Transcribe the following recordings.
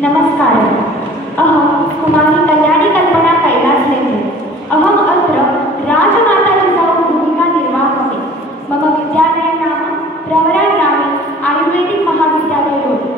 नमस्कार। अहम कुमारी कल्याणी कल्पना कैलासलेखे। अहम अत्र राजमाताजिजाऊ भूमिका निर्वाहयामि। मम विद्यालयं नाम प्रवरा ग्रामे आयुर्वेदिक महाविद्यालय।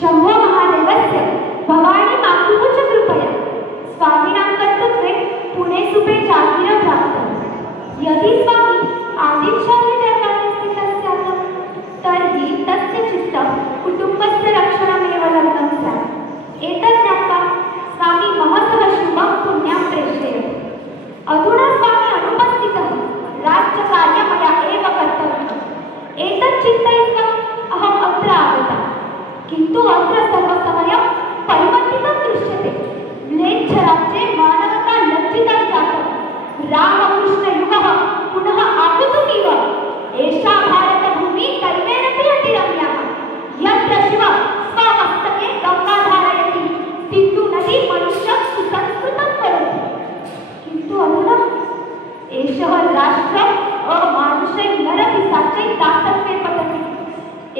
शंभो महादेवस्य भवानी मातुः च कृपया स्वामिनां कर्तृत्वे पुणे सुपे जागीर प्राप्तं। यदि स्वामी आदिच्छादि दर्पणस्य स्यात् तर्हि तस्य चित्तं कुटुम्बस्य रक्षणमेव लग्नं स्यात्। एतत् ज्ञात्वा स्वामी मम सह शुभं पुण्यां प्रेषयति। अधुना स्वामी अनुपस्थितः, राज्यकार्यं मया एव कर्तव्यम्। एतत् चिन्तयित्वा अहम् अत्र आगता, किन्तु अत्र सर्वसमयं परिवर्तितं दृश्यते। म्लेच्छराज्ये मानवता लज्जिता जाता। रामकृष्णयुगः पुनः आगतुमिव। एषा भारतभूमिः दैवेनपि अतिरम्या, यत्र शिवः स्वमस्तके गङ्गा धारयति, सिन्धुनदी मनुष्यं सुसंस्कृतं करोति। किन्तु अधुना एषः राष्ट्रम् अमानुषैः नरपिशाचैः दासत्वे पतति।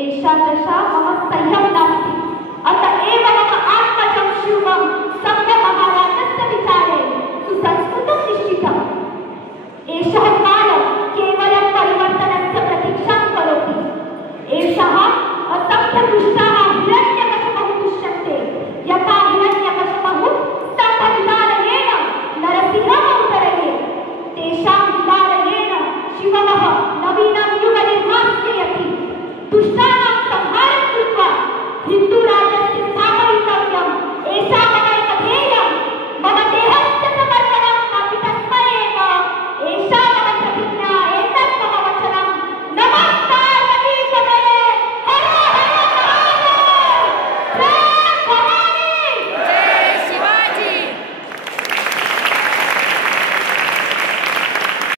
एषा दशा मम सह्यं नास्ति। अत एव मम आत्मजं शिवं संघमहाराजस्य विचारे सुसंस्कृतं निश्चितम्। एषः कालः केवलं परिवर्तनस्य प्रतीक्षां करोति। एषः असंख्यदुष्टाः हिरण्यकशिपः दृश्यन्ते। यथा हिरण्यकशिपः स्तम्भविदारयेण नरसिंहम् अवतरयेत्, तेषां विदारयेण शिवः नवीनं युगनिर्माणं नयति। दुष्टा